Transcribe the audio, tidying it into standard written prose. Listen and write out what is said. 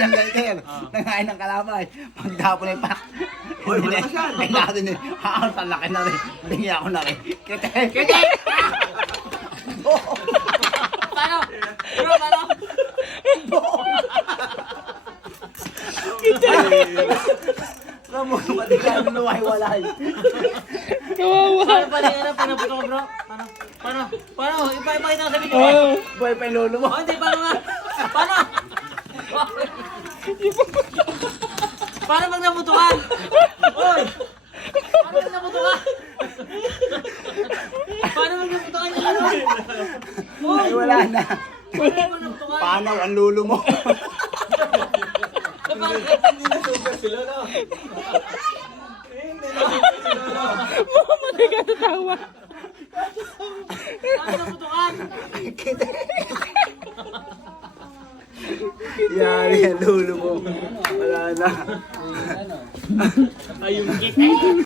Nangain ng kalabay. Pagdapo na yung pak. Uy, wala ka siya. Ay natin eh. Haang talaki na rin. Hindi ako na rin. Kete. Kete! Paano? Bro, paano? Ramon, pati ka ang luway-walay. Paano pa rin? Paano puto ko, bro? Paano? Paano? Ipakita ko sa video. Buhay pa yung lolo mo. Oh, hindi, paano nga? Paano? Paano pag naputukan? Oy! Paano pag naputukan? Paano pag naputukan yung ano? Ay, wala na. Paano pag naputukan? Paano ang lolo mo? Hindi na sugar sila, no? Hindi na sugar sila, no? Mamatay ka tatawa. Paano naputukan? Yari ang lolo mo. Wala na. Ayun, kita.